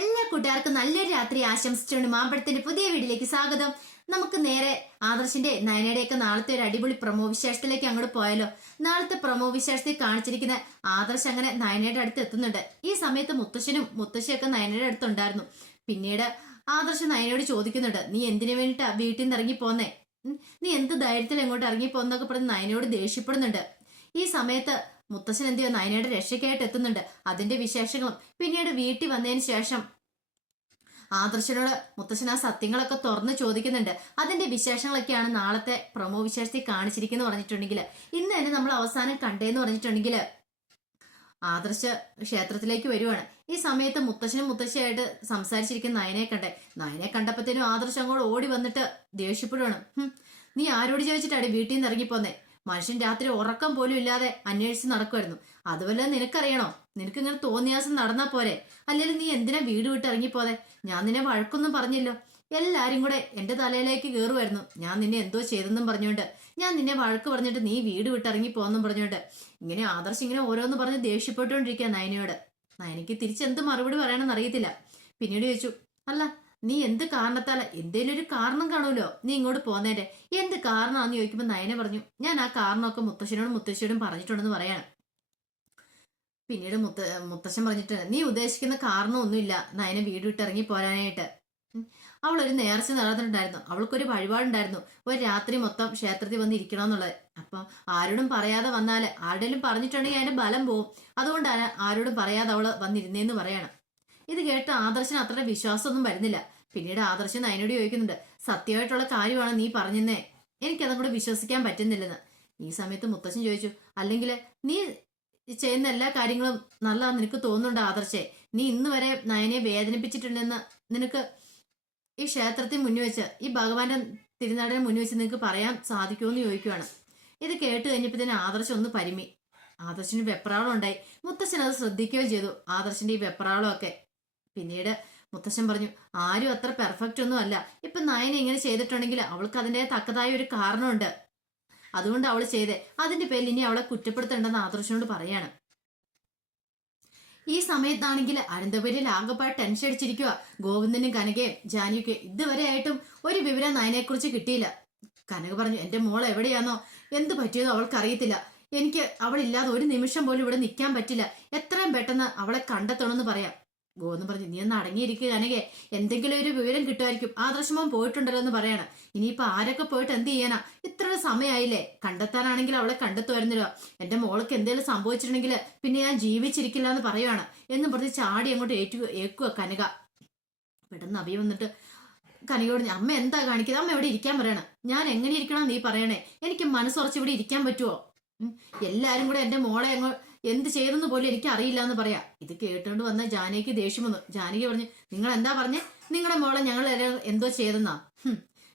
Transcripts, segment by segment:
എല്ലാ കൂട്ടുകാർക്കും നല്ലൊരു രാത്രി ആശംസിച്ചുകൊണ്ട് മാമ്പഴത്തിന്റെ പുതിയ വീഡിയോയിലേക്ക് സ്വാഗതം. നമുക്ക് നേരെ ആദർശിന്റെ നയനയുടെയൊക്കെ നാളത്തെ ഒരു അടിപൊളി പ്രൊമോ വിശേഷത്തിലേക്ക് അങ്ങോട്ട് പോയാലോ. നാളത്തെ പ്രൊമോ വിശേഷത്തിൽ കാണിച്ചിരിക്കുന്ന ആദർശ് അങ്ങനെ നയനയുടെ അടുത്ത് എത്തുന്നുണ്ട്. ഈ സമയത്ത് മുത്തശ്ശനും മുത്തശ്ശിയൊക്കെ നയനയുടെ അടുത്തുണ്ടായിരുന്നു. പിന്നീട് ആദർശ് നയനയോട് ചോദിക്കുന്നുണ്ട്, നീ എന്തിനു വേണ്ടിട്ടാ വീട്ടിൽ നിന്ന് ഇറങ്ങി പോന്നേ? നീ എന്ത് ധൈര്യത്തിൽ എങ്ങോട്ട് ഇറങ്ങി പോന്നൊക്കെ പറഞ്ഞ് നയനയോട് ദേഷ്യപ്പെടുന്നുണ്ട്. ഈ സമയത്ത് മുത്തശ്ശൻ എന്ത് ചെയ്യോ, നയനയുടെ രക്ഷയ്ക്കായിട്ട് എത്തുന്നുണ്ട്. അതിന്റെ വിശേഷങ്ങളും പിന്നീട് വീട്ടിൽ വന്നതിന് ശേഷം ആദർശനോട് മുത്തശ്ശൻ ആ സത്യങ്ങളൊക്കെ തുറന്ന് ചോദിക്കുന്നുണ്ട്. അതിന്റെ വിശേഷങ്ങളൊക്കെയാണ് നാളത്തെ പ്രൊമോ വിശേഷത്തിൽ കാണിച്ചിരിക്കുന്നു പറഞ്ഞിട്ടുണ്ടെങ്കിൽ, ഇന്ന് തന്നെ നമ്മൾ അവസാനം കണ്ടേന്ന് പറഞ്ഞിട്ടുണ്ടെങ്കിൽ ആദർശ ക്ഷേത്രത്തിലേക്ക് വരുവാണ്. ഈ സമയത്ത് മുത്തശ്ശനും മുത്തശ്ശിയായിട്ട് സംസാരിച്ചിരിക്കുന്ന നയനെ കണ്ടേ. നയനെ കണ്ടപ്പോഴത്തേനും ആദർശം അങ്ങോട്ട് ഓടി വന്നിട്ട് ദേഷ്യപ്പെടുവാണ്. നീ ആരോട് ചോദിച്ചിട്ടാണ് വീട്ടിൽ നിന്ന് ഇറങ്ങിപ്പോന്നേ? മനുഷ്യൻ രാത്രി ഉറക്കം പോലും ഇല്ലാതെ അന്വേഷിച്ച് നടക്കുമായിരുന്നു. അതുവല്ല നിനക്കറിയണോ? നിനക്ക് ഇങ്ങനെ തോന്നിയാസം നടന്നാ പോരെ? അല്ലെങ്കിൽ നീ എന്തിനാ വീട് വിട്ട് ഇറങ്ങിപ്പോതെ? ഞാൻ നിന്നെ വഴക്കൊന്നും പറഞ്ഞില്ലോ. എല്ലാരും കൂടെ എന്റെ തലയിലേക്ക് കയറുമായിരുന്നു. ഞാൻ നിന്നെ എന്തോ ചെയ്തെന്നും പറഞ്ഞുകൊണ്ട് ഞാൻ നിന്നെ വഴക്ക് പറഞ്ഞിട്ട് നീ വീട് വിട്ട് ഇറങ്ങി പോന്നും പറഞ്ഞുകൊണ്ട് ഇങ്ങനെ ആദർശ് ഇങ്ങനെ ഓരോന്ന് പറഞ്ഞ് ദേഷ്യപ്പെട്ടുകൊണ്ടിരിക്കുക നയനയോട്. നയനയ്ക്ക് തിരിച്ചെന്ത് മറുപടി പറയണമെന്ന് അറിയത്തില്ല. പിന്നീട് ചോദിച്ചു, അല്ല നീ എന്ത് കാരണത്താല? എന്തേലും ഒരു കാരണം കാണുമല്ലോ നീ ഇങ്ങോട്ട് പോന്നേന്റെ. എന്ത് കാരണമാണെന്ന് ചോദിക്കുമ്പോൾ നയന പറഞ്ഞു, ഞാൻ ആ കാരണമൊക്കെ മുത്തശ്ശനോടും മുത്തശ്ശിയോടും പറഞ്ഞിട്ടുണ്ടെന്ന് പറയാണ്. പിന്നീട് മുത്തശ്ശൻ പറഞ്ഞിട്ട്, നീ ഉദ്ദേശിക്കുന്ന കാരണമൊന്നുമില്ല നയന വീട് വിട്ട് ഇറങ്ങി പോരാനായിട്ട്. അവളൊരു നേർച്ച നടന്നിട്ടുണ്ടായിരുന്നു. അവൾക്കൊരു വഴിപാടുണ്ടായിരുന്നു, ഒരു രാത്രി മൊത്തം ക്ഷേത്രത്തിൽ വന്ന് ഇരിക്കണമെന്നുള്ളത്. അപ്പം ആരോടും പറയാതെ വന്നാൽ ആരുടെയും പറഞ്ഞിട്ടുണ്ടെങ്കിൽ അതിന്റെ ബലം പോവും. അതുകൊണ്ടാണ് ആരോടും പറയാതെ അവള് വന്നിരുന്നേന്ന് പറയണം. ഇത് കേട്ട് ആദർശന് അത്ര വിശ്വാസമൊന്നും വരുന്നില്ല. പിന്നീട് ആദർശൻ നയനോട് ചോദിക്കുന്നുണ്ട്, സത്യമായിട്ടുള്ള കാര്യമാണ് നീ പറഞ്ഞെന്നേ, എനിക്കതും കൂടെ വിശ്വസിക്കാൻ പറ്റുന്നില്ലെന്ന്. ഈ സമയത്ത് മുത്തശ്ശൻ ചോദിച്ചു, അല്ലെങ്കിൽ നീ ചെയ്യുന്ന എല്ലാ കാര്യങ്ങളും നല്ലതാന്ന് നിനക്ക് തോന്നുന്നുണ്ട് ആദർശേ? നീ ഇന്ന് വരെ നയനെ വേദനിപ്പിച്ചിട്ടുണ്ടെന്ന് നിനക്ക് ഈ ക്ഷേത്രത്തിൽ മുന്നിൽ വെച്ച്, ഈ ഭഗവാന്റെ തിരുനാടിനെ മുന്നിൽ വെച്ച് നിനക്ക് പറയാൻ സാധിക്കുമെന്ന് ചോദിക്കുവാണ്. ഇത് കേട്ട് കഴിഞ്ഞപ്പോൾ തന്നെ ആദർശം ഒന്ന് പരിമി. ആദർശന് വെപ്രാളം ഉണ്ടായി. മുത്തശ്ശൻ അത് ശ്രദ്ധിക്കുകയും ചെയ്തു, ആദർശന്റെ ഈ വെപ്രാളമൊക്കെ. പിന്നീട് മുത്തശ്ശൻ പറഞ്ഞു, ആരും അത്ര പെർഫെക്റ്റ് ഒന്നും അല്ല. ഇപ്പൊ നയന ഇങ്ങനെ ചെയ്തിട്ടുണ്ടെങ്കിൽ അവൾക്ക് അതിന്റെ തക്കതായ ഒരു കാരണമുണ്ട്. അതുകൊണ്ട് അവൾ ചെയ്തേ. അതിന്റെ പേരിൽ ഇനി അവളെ കുറ്റപ്പെടുത്തേണ്ടെന്ന് ആദർശനോട് പറയാണ്. ഈ സമയത്താണെങ്കിൽ അനന്തപുരിയിൽ ആകെപ്പാട് ടെൻഷൻ അടിച്ചിരിക്കുക. ഗോവിന്ദനും കനകയും ജാനിയൊക്കെ ഇതുവരെ ആയിട്ടും ഒരു വിവരം നയനെക്കുറിച്ച് കിട്ടിയില്ല. കനക പറഞ്ഞു, എന്റെ മോൾ എവിടെയാണോ, എന്ത് പറ്റിയതോ അവൾക്കറിയത്തില്ല. എനിക്ക് അവളില്ലാതെ ഒരു നിമിഷം പോലും ഇവിടെ നിൽക്കാൻ പറ്റില്ല. എത്രയും പെട്ടെന്ന് അവളെ കണ്ടെത്തണമെന്ന് പറയാം. ഗോവിന്ദൻ പറഞ്ഞു, നീ ഒന്ന് അടങ്ങിയിരിക്കുക കനകെ, എന്തെങ്കിലും ഒരു വിവരം കിട്ടുമായിരിക്കും. ആദർശമോൻ പോയിട്ടുണ്ടല്ലോ എന്ന് പറയണം. ഇനിയിപ്പൊ ആരൊക്കെ പോയിട്ട് എന്ത് ചെയ്യാനാ? ഇത്ര സമയമായില്ലേ? കണ്ടെത്താനാണെങ്കിൽ അവളെ കണ്ടെത്തുമായിരുന്നല്ലോ. എന്റെ മോൾക്ക് എന്തെങ്കിലും സംഭവിച്ചിട്ടുണ്ടെങ്കിൽ പിന്നെ ഞാൻ ജീവിച്ചിരിക്കില്ല എന്ന് പറയുവാണ് എന്നും പറഞ്ഞ് ചാടി അങ്ങോട്ട് ഏക്കുക കനക. പെട്ടെന്ന് അഭി വന്നിട്ട് കനകയോട്, അമ്മ എന്താ കാണിക്കുന്നത്? അമ്മ എവിടെ ഇരിക്കാൻ പറയണം. ഞാൻ എങ്ങനെ ഇരിക്കണം നീ പറയണേ? എനിക്ക് മനസ്സുറച്ച് ഇവിടെ ഇരിക്കാൻ പറ്റുമോ? എല്ലാരും കൂടെ എന്റെ മോളെ എന്ത് ചെയ്തെന്ന് പോലും എനിക്ക് അറിയില്ല എന്ന് പറയാ. ഇത് കേട്ടുകൊണ്ട് വന്ന ജാനകിക്ക് ദേഷ്യം വന്നു. ജാനകി പറഞ്ഞു, നിങ്ങൾ എന്താ പറഞ്ഞേ? നിങ്ങളുടെ മോളെ ഞങ്ങൾ എന്തോ ചെയ്തെന്നാ?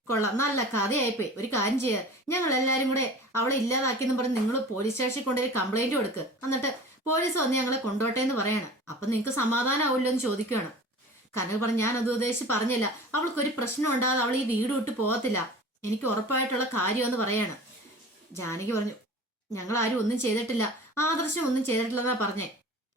കൊള്ളാം, നല്ല കഥയായിപ്പോയി. ഒരു കാര്യം ചെയ്യാ, ഞങ്ങൾ എല്ലാരും കൂടെ അവളെ ഇല്ലാതാക്കിയെന്ന് പറഞ്ഞ് നിങ്ങൾ പോലീസ് സ്റ്റേഷനിൽ കൊണ്ടുപോയി കംപ്ലൈന്റ് കൊടുക്ക്. എന്നിട്ട് പോലീസ് വന്ന് ഞങ്ങളെ കൊണ്ടോട്ടെ എന്ന് പറയാണ്. അപ്പൊ നിങ്ങൾക്ക് സമാധാനമാവില്ലോ എന്ന് ചോദിക്കുകയാണ്. കനക പറഞ്ഞു, ഞാൻ അത് ഉദ്ദേശിച്ച് പറഞ്ഞില്ല. അവൾക്കൊരു പ്രശ്നം ഉണ്ടാകാതെ അവൾ ഈ വീട് വിട്ട് പോകത്തില്ല, എനിക്ക് ഉറപ്പായിട്ടുള്ള കാര്യമെന്ന് പറയാണ്. ജാനകി പറഞ്ഞു, ഞങ്ങൾ ആരും ഒന്നും ചെയ്തിട്ടില്ല, ആദർശം ഒന്നും ചെയ്തിട്ടില്ലെന്നാ പറഞ്ഞേ.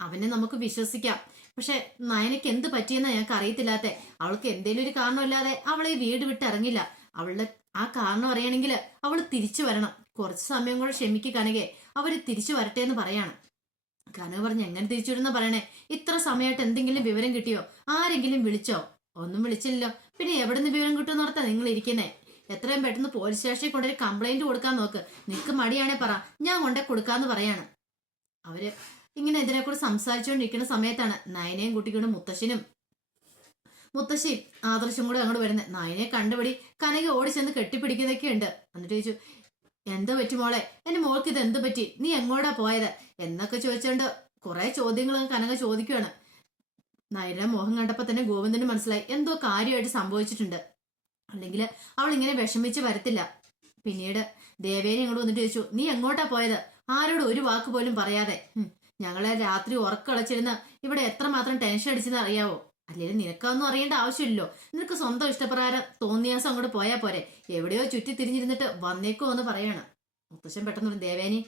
അവനെ നമുക്ക് വിശ്വസിക്കാം. പക്ഷെ നയനയ്ക്ക് എന്ത് പറ്റിയെന്നാ ഞങ്ങൾക്ക് അറിയത്തില്ലാത്ത. അവൾക്ക് എന്തേലും ഒരു കാരണമില്ലാതെ അവളെ വീട് വിട്ട് ഇറങ്ങില്ല. അവളുടെ ആ കാരണം അറിയണമെങ്കിൽ അവൾ തിരിച്ചു വരണം. കുറച്ച് സമയം കൂടെ ക്ഷമിക്ക് കനകെ, അവര് തിരിച്ചു വരട്ടെ എന്ന് പറയാണ്. കനക പറഞ്ഞു, എങ്ങനെ തിരിച്ചു വിടുന്ന പറയണേ? ഇത്ര സമയമായിട്ട് എന്തെങ്കിലും വിവരം കിട്ടിയോ? ആരെങ്കിലും വിളിച്ചോ? ഒന്നും വിളിച്ചില്ലല്ലോ. പിന്നെ എവിടെ നിന്ന് വിവരം കിട്ടുമെന്ന് ഓർത്താ നിങ്ങൾ ഇരിക്കുന്നേ? എത്രയും പെട്ടെന്ന് പോലീസ് സ്റ്റേഷനിൽ കൊണ്ടുപോയി കംപ്ലൈന്റ് കൊടുക്കാൻ നോക്ക്. നിനക്ക് മടിയാണേ പറ, ഞാൻ കൊണ്ടേ കൊടുക്കാന്ന് പറയാണ്. അവര് ഇങ്ങനെ ഇതിനെക്കൂടെ സംസാരിച്ചുകൊണ്ടിരിക്കുന്ന സമയത്താണ് നയനയും കുട്ടിക്കൊണ്ട് മുത്തശ്ശിയും ആദർശം കൂടെ അങ്ങോട്ട് വരുന്നത്. നയനെ കണ്ടുപിടി കനക ഓടി ചെന്ന് കെട്ടിപ്പിടിക്കുന്നതൊക്കെ ഉണ്ട്. എന്നിട്ട് ചോദിച്ചു, എന്തോ പറ്റി മോളെ? എന്റെ മോൾക്ക് ഇത് എന്ത് പറ്റി? നീ എങ്ങോട്ടാ പോയത് എന്നൊക്കെ ചോദിച്ചോണ്ട് കുറെ ചോദ്യങ്ങൾ കനക ചോദിക്കുകയാണ്. നയന മോഹം കണ്ടപ്പോ തന്നെ ഗോവിന്ദന് മനസ്സിലായി എന്തോ കാര്യമായിട്ട് സംഭവിച്ചിട്ടുണ്ട്. അല്ലെങ്കിൽ അവൾ ഇങ്ങനെ വിഷമിച്ച് വരത്തില്ല. പിന്നീട് ദേവേനെ ഇങ്ങോട്ട് വന്നിട്ട് ചോദിച്ചു, നീ എങ്ങോട്ടാ പോയത്? ആരോട് ഒരു വാക്ക് പോലും പറയാതെ. ഞങ്ങളെ രാത്രി ഉറക്കളച്ചിരുന്ന് ഇവിടെ എത്രമാത്രം ടെൻഷൻ അടിച്ചെന്ന് അറിയാവോ? അല്ലെങ്കിൽ നിനക്കൊന്നും അറിയേണ്ട ആവശ്യമില്ലല്ലോ. നിനക്ക് സ്വന്തം ഇഷ്ടപ്രകാരം തോന്നിയാസം അങ്ങോട്ട് പോയാ പോരെ. എവിടെയോ ചുറ്റി തിരിഞ്ഞിരുന്നിട്ട് വന്നേക്കോ എന്ന് പറയാണ്. മുത്തശ്ശൻ പെട്ടെന്ന് ദേവേനി,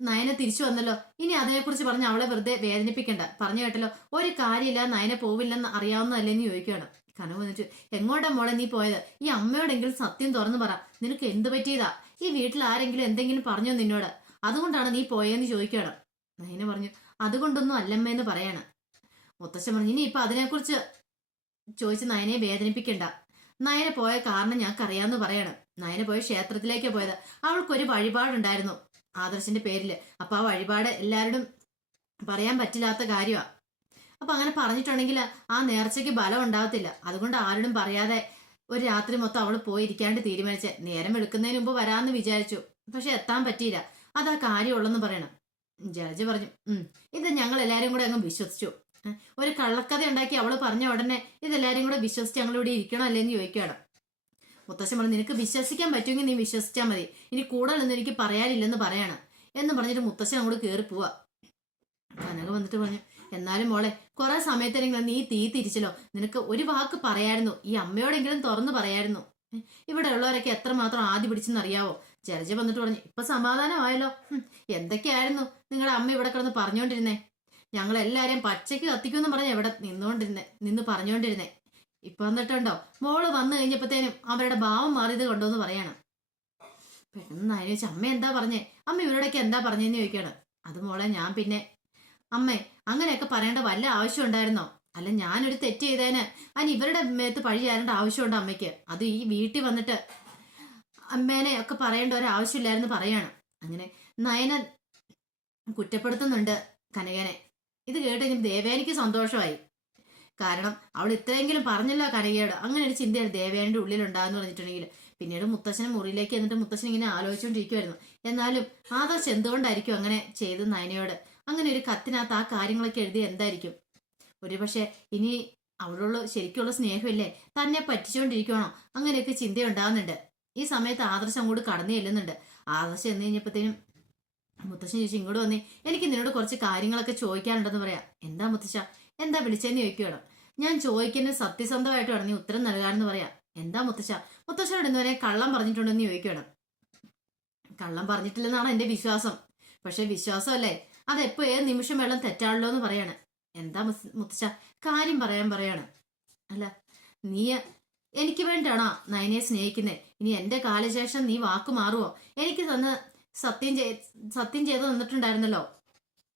നയന തിരിച്ചു വന്നല്ലോ, ഇനി അതിനെക്കുറിച്ച് പറഞ്ഞ് അവളെ വെറുതെ വേദനിപ്പിക്കണ്ട. പറഞ്ഞു കേട്ടല്ലോ, ഒരു കാര്യമില്ല, നയന പോവില്ലെന്ന് അറിയാവുന്നതല്ലേന്ന് ചോദിക്കുകയാണ്. കനവ് വന്നിട്ട്, എങ്ങോട്ടാ മോളെ നീ പോയത്? ഈ അമ്മയോടെങ്കിലും സത്യം തുറന്നു പറ, നിനക്ക് എന്ത് പറ്റിയതാ? ഈ വീട്ടിൽ ആരെങ്കിലും എന്തെങ്കിലും പറഞ്ഞോ നിന്നോട്? അതുകൊണ്ടാണ് നീ പോയെന്ന് ചോദിക്കുകയാണ്. നയന പറഞ്ഞു, അതുകൊണ്ടൊന്നും അല്ലമ്മേന്ന് പറയാണ്. മുത്തശ്ശൻ പറഞ്ഞു, ഇനി ഇപ്പൊ അതിനെക്കുറിച്ച് ചോദിച്ച് നയനയെ വേദനിപ്പിക്കണ്ട. നയന പോയ കാരണം ഞങ്ങൾക്കറിയാന്ന് പറയണം. നയന പോയ ക്ഷേത്രത്തിലേക്കാ പോയത്. അവൾക്കൊരു വഴിപാടുണ്ടായിരുന്നു ആദർശിന്റെ പേരില്. അപ്പൊ ആ വഴിപാട് എല്ലാവരോടും പറയാൻ പറ്റില്ലാത്ത കാര്യമാ. അപ്പൊ അങ്ങനെ പറഞ്ഞിട്ടുണ്ടെങ്കിൽ ആ നേർച്ചയ്ക്ക് ബലം ഉണ്ടാവത്തില്ല. അതുകൊണ്ട് ആരോടും പറയാതെ ഒരു രാത്രി മൊത്തം അവള് പോയിരിക്കാണ്ട് തീരുമാനിച്ച് നേരം വെളുക്കുന്നതിന് മുമ്പ് വരാമെന്ന് വിചാരിച്ചു. പക്ഷെ എത്താൻ പറ്റിയില്ല. അതാ കാര്യമുള്ളെന്ന് പറയണം. ജഡ്ജ് പറഞ്ഞു, ഇത് ഞങ്ങൾ എല്ലാരും കൂടെ അങ്ങ് വിശ്വസിച്ചു. ഒരു കള്ളക്കഥ ഉണ്ടാക്കി അവള് പറഞ്ഞ ഉടനെ ഇതെല്ലാരും കൂടെ വിശ്വസിച്ച് ഞങ്ങളിവിടെ ഇരിക്കണോ അല്ലേന്ന് ചോദിക്കുകയാണ്. മുത്തശ്ശൻ പറഞ്ഞു, നിനക്ക് വിശ്വസിക്കാൻ പറ്റുമെങ്കിൽ നീ വിശ്വസിച്ചാൽ മതി, ഇനി കൂടുതലൊന്നും എനിക്ക് പറയാനില്ലെന്ന് പറയാണ് എന്ന് പറഞ്ഞിട്ട് മുത്തശ്ശൻ അങ്ങോട്ട് കയറി പോവാ. കനക വന്നിട്ട് പറഞ്ഞു, എന്നാലും മോളെ, കുറെ സമയത്തെങ്കിലും നീ തീ തിരിച്ചല്ലോ. നിനക്ക് ഒരു വാക്ക് പറയായിരുന്നു, ഈ അമ്മയോടെങ്കിലും തുറന്നു പറയായിരുന്നു. ഇവിടെ ഉള്ളവരൊക്കെ എത്രമാത്രം ആദ്യ പിടിച്ചെന്ന് അറിയാവോ? ജലജ വന്നിട്ട് പറഞ്ഞു, ഇപ്പൊ സമാധാനമായല്ലോ. എന്തൊക്കെയായിരുന്നു നിങ്ങളുടെ അമ്മ ഇവിടെ കിടന്ന് പറഞ്ഞുകൊണ്ടിരുന്നേ? ഞങ്ങളെല്ലാരെയും പച്ചയ്ക്ക് കത്തിക്കുമെന്ന് പറഞ്ഞ ഇവിടെ നിന്ന് പറഞ്ഞുകൊണ്ടിരുന്നേ. ഇപ്പൊ വന്നിട്ടുണ്ടോ, മോള് വന്നു കഴിഞ്ഞപ്പോഴത്തേനും അവരുടെ ഭാവം മാറിയത് കണ്ടോന്ന് പറയണം. പെട്ടെന്ന് അതിന് വെച്ച്, അമ്മ എന്താ പറഞ്ഞേ? അമ്മ ഇവരോടൊക്കെ എന്താ പറഞ്ഞെന്ന് ചോദിക്കണം. അത് മോളെ, ഞാൻ പിന്നെ അമ്മേ അങ്ങനെയൊക്കെ പറയേണ്ട വല്ല ആവശ്യം ഉണ്ടായിരുന്നോ? അല്ല, ഞാനൊരു തെറ്റ് ചെയ്തേന് അതിന് ഇവരുടെ മേത്ത് പഴി ചാരേണ്ട ആവശ്യമുണ്ടോ അമ്മയ്ക്ക്? അത് ഈ വീട്ടിൽ വന്നിട്ട് അമ്മേനെ ഒക്കെ പറയേണ്ട ഒരു ആവശ്യമില്ലായിരുന്നു പറയാണ്. അങ്ങനെ നയന കുറ്റപ്പെടുത്തുന്നുണ്ട് കനകനെ. ഇത് കേട്ട് കഴിഞ്ഞാൽ ദേവേനിക്ക് സന്തോഷമായി. കാരണം അവൾ ഇത്രയെങ്കിലും പറഞ്ഞല്ലോ കനകയോട്. അങ്ങനെ ഒരു ചിന്തയാണ് ദേവേന്റെ ഉള്ളിലുണ്ടാന്ന് പറഞ്ഞിട്ടുണ്ടെങ്കിൽ. പിന്നീട് മുത്തശ്ശനെ മുറിയിലേക്ക് എന്നിട്ട് മുത്തശ്ശൻ ഇങ്ങനെ ആലോചിച്ചുകൊണ്ടിരിക്കുമായിരുന്നു. എന്നാലും ആദർശ് എന്തുകൊണ്ടായിരിക്കും അങ്ങനെ ചെയ്ത് നയനയോട്? അങ്ങനെ ഒരു കത്തിനകത്ത് ആ കാര്യങ്ങളൊക്കെ എഴുതി എന്തായിരിക്കും? ഒരുപക്ഷെ ഇനി അവളോട് ശരിക്കുള്ള സ്നേഹമില്ലേ, തന്നെ പറ്റിച്ചുകൊണ്ടിരിക്കണോ? അങ്ങനെയൊക്കെ ചിന്തയുണ്ടാകുന്നുണ്ട്. ഈ സമയത്ത് ആദർശം അങ്ങോട്ട് കടന്നു ചെല്ലുന്നുണ്ട്. ആദർശം എന്ന് കഴിഞ്ഞപ്പോഴത്തേനും മുത്തശ്ശൻ ചോദിച്ചു, ഇങ്ങോട്ട് വന്നേ, എനിക്ക് നിന്നോട് കുറച്ച് കാര്യങ്ങളൊക്കെ ചോദിക്കാനുണ്ടെന്ന് പറയാം. എന്താ മുത്തശ്ശ, എന്താ വിളിച്ചെന്ന് ചോദിക്കുകയാണ്. ഞാൻ ചോദിക്കുന്നത് സത്യസന്ധമായിട്ട് വേണം നീ ഉത്തരം നൽകാനെന്ന് പറയാം. എന്താ മുത്തശ്ശ? മുത്തശ്ശനോട് ഇന്നുവരെ കള്ളം പറഞ്ഞിട്ടുണ്ടെന്ന് ചോദിക്കുകയാണ്. കള്ളം പറഞ്ഞിട്ടില്ലെന്നാണ് എന്റെ വിശ്വാസം. പക്ഷെ വിശ്വാസമല്ലേ, അതെപ്പോ ഏത് നിമിഷം വെള്ളം തെറ്റാണല്ലോ എന്ന് പറയാണ്. എന്താ മുത്തശ്ശ, കാര്യം പറയാണ്. അല്ല, നീ എനിക്ക് വേണ്ടിയാണോ നയനയെ സ്നേഹിക്കുന്നത്? ഇനി എന്റെ കാലശേഷം നീ വാക്ക് മാറുവോ? എനിക്ക് തന്ന് സത്യം ചെയ്ത് തന്നിട്ടുണ്ടായിരുന്നല്ലോ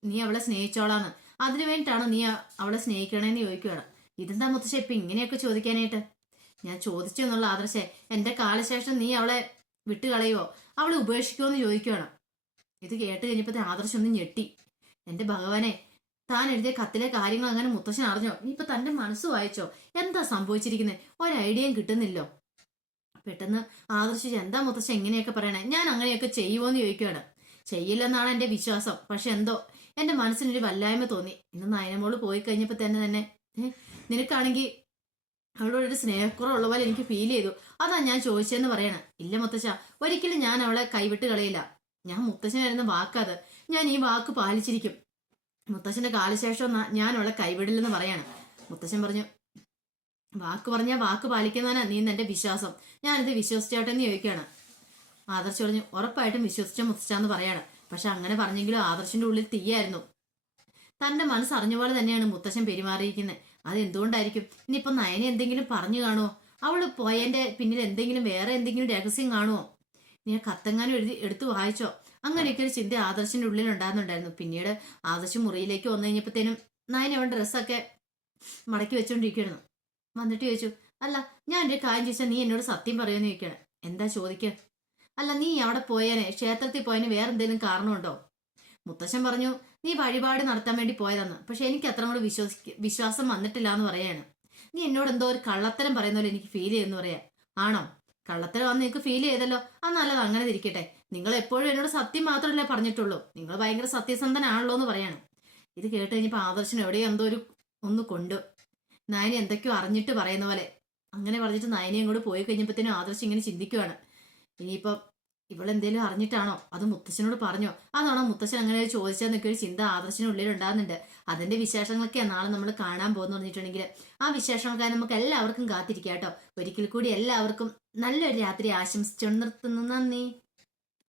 നീ അവളെ സ്നേഹിച്ചോളാന്ന്. അതിനു വേണ്ടിയിട്ടാണോ നീ അവളെ സ്നേഹിക്കണേന്ന് ചോദിക്കുകയാണ്. ഇതെന്താ മുത്തശ്ശ ഇപ്പൊ ഇങ്ങനെയൊക്കെ ചോദിക്കാനായിട്ട്? ഞാൻ ചോദിച്ചു എന്നുള്ള ആദർശേ, എന്റെ കാലശേഷം നീ അവളെ വിട്ടുകളയുവോ, അവളെ ഉപേക്ഷിക്കുമോ എന്ന് ചോദിക്കുകയാണ്. ഇത് കേട്ട് കഴിഞ്ഞപ്പോ ആദർശം ഒന്ന് ഞെട്ടി. എന്റെ ഭഗവാനെ, താൻ എഴുതിയ കത്തിലെ കാര്യങ്ങൾ അങ്ങനെ മുത്തശ്ശൻ അറിഞ്ഞോ? ഇനിയിപ്പൊ തന്റെ മനസ്സ് വായിച്ചോ? എന്താ സംഭവിച്ചിരിക്കുന്നത്? ഒരു ഐഡിയയും കിട്ടുന്നില്ലോ. പെട്ടെന്ന് ആദർശിച്ച്, എന്താ മുത്തശ്ശൻ എങ്ങനെയൊക്കെ പറയണേ? ഞാൻ അങ്ങനെയൊക്കെ ചെയ്യുമോന്ന് ചോദിക്കുകയാണ്. ചെയ്യില്ലെന്നാണ് എന്റെ വിശ്വാസം. പക്ഷെ എന്തോ എന്റെ മനസ്സിനൊരു വല്ലായ്മ തോന്നി. ഇന്ന് നയനമോള് പോയി കഴിഞ്ഞപ്പോ തന്നെ നിനക്കാണെങ്കിൽ അവളോടൊരു സ്നേഹക്കുറവുള്ള പോലെ എനിക്ക് ഫീൽ ചെയ്തു. അതാ ഞാൻ ചോദിച്ചതെന്ന് പറയണ. ഇല്ല മുത്തശ്ശ, ഒരിക്കലും ഞാൻ അവളെ കൈവിട്ട് കളയില്ല. ഞാൻ മുത്തശ്ശനായിരുന്ന വാക്കത്, ഞാൻ ഈ വാക്ക് പാലിച്ചിരിക്കും. മുത്തശ്ശന്റെ കാലശേഷം ഞാൻ അവളെ കൈവിടില്ലെന്ന് പറയാണ്. മുത്തശ്ശൻ പറഞ്ഞു, വാക്ക് പറഞ്ഞാൽ വാക്ക് പാലിക്കുന്നവനാ നീ എന്റെ വിശ്വാസം, ഞാനിത് വിശ്വസിച്ചോട്ടെ എന്ന് ചോദിക്കുകയാണ്. ആദർശ് പറഞ്ഞു, ഉറപ്പായിട്ടും വിശ്വസിച്ച മുത്തശ്ശാന്ന് പറയാണ്. പക്ഷെ അങ്ങനെ പറഞ്ഞെങ്കിലും ആദർശിന്റെ ഉള്ളിൽ തീയായിരുന്നു. തന്റെ മനസ്സറിഞ്ഞ പോലെ തന്നെയാണ് മുത്തശ്ശൻ പെരുമാറിയിരിക്കുന്നത്. അത് എന്തുകൊണ്ടായിരിക്കും? ഇനിയിപ്പൊ നയന എന്തെങ്കിലും പറഞ്ഞു കാണുമോ? അവള് പോയതിന്റെ പിന്നിൽ വേറെ എന്തെങ്കിലും രഹസ്യം കാണുമോ? നീ കത്തെങ്ങാനും എടുത്തു വായിച്ചോ? അങ്ങനെയൊക്കെ ഒരു ചിന്ത ആദർശിന്റെ ഉള്ളിൽ ഉണ്ടാകുന്നുണ്ടായിരുന്നു. പിന്നീട് ആദർശ് മുറിയിലേക്ക് വന്നു കഴിഞ്ഞപ്പോഴത്തേനും നയന അവളുടെ ഡ്രസ്സൊക്കെ മടക്കി വെച്ചോണ്ടിരിക്കുന്നു. വന്നിട്ട് ചോദിച്ചു, അല്ല, ഞാൻ ഒരു കാര്യം ചോദിച്ചാൽ നീ എന്നോട് സത്യം പറയുമെന്ന് ചോദിക്കണം. എന്താ ചോദിക്ക? അല്ല, നീ അവിടെ പോയേനെ, ക്ഷേത്രത്തിൽ പോയതിന് വേറെ എന്തെങ്കിലും കാരണമുണ്ടോ? മുത്തശ്ശൻ പറഞ്ഞു, നീ വഴിപാട് നടത്താൻ വേണ്ടി പോയതെന്ന്. പക്ഷെ എനിക്ക് അത്ര കൂടെ വിശ്വാസം വന്നിട്ടില്ല എന്ന് പറയാണ്. നീ എന്നോട് എന്തോ ഒരു കള്ളത്തരം പറയുന്ന പോലെ എനിക്ക് ഫീൽ ചെയ്യുന്നു പറയാ. ആണോ? കള്ളത്തരം വന്ന് നിനക്ക് ഫീൽ ചെയ്തല്ലോ, അത് നല്ലത്, അങ്ങനെ തിരിക്കട്ടെ. നിങ്ങൾ എപ്പോഴും എന്നോട് സത്യം മാത്രമല്ലേ പറഞ്ഞിട്ടുള്ളൂ, നിങ്ങൾ ഭയങ്കര സത്യസന്ധനാണല്ലോ എന്ന് പറയാണ്. ഇത് കേട്ട് കഴിഞ്ഞപ്പോ ആദർശന് എവിടെയോ എന്തോ ഒന്ന് കൊണ്ടു. നയന എന്തൊക്കെയോ അറിഞ്ഞിട്ട് പറയുന്ന പോലെ. അങ്ങനെ പറഞ്ഞിട്ട് നയനയും കൂടെ പോയി കഴിഞ്ഞപ്പോഴത്തേനും ആദർശ് ഇങ്ങനെ ചിന്തിക്കുവാണ്, ഇനിയിപ്പൊ ഇവളെന്തേലും അറിഞ്ഞിട്ടാണോ, അത് മുത്തശ്ശനോട് പറഞ്ഞോ, അതാണോ മുത്തശ്ശൻ അങ്ങനെ ചോദിച്ചതെന്നൊക്കെ ഒരു ചിന്ത ആദർശിന് ഉള്ളിൽ ഉണ്ടാകുന്നുണ്ട്. അതിന്റെ വിശേഷങ്ങളൊക്കെയാണ് നാളെ നമ്മൾ കാണാൻ പോകുന്നു പറഞ്ഞിട്ടുണ്ടെങ്കിൽ ആ വിശേഷങ്ങൾക്കായി നമുക്ക് എല്ലാവർക്കും കാത്തിരിക്കാം കേട്ടോ. ഒരിക്കൽ കൂടി എല്ലാവർക്കും നല്ലൊരു രാത്രി ആശംസിച്ചു നിർത്തുന്നു. നന്ദി.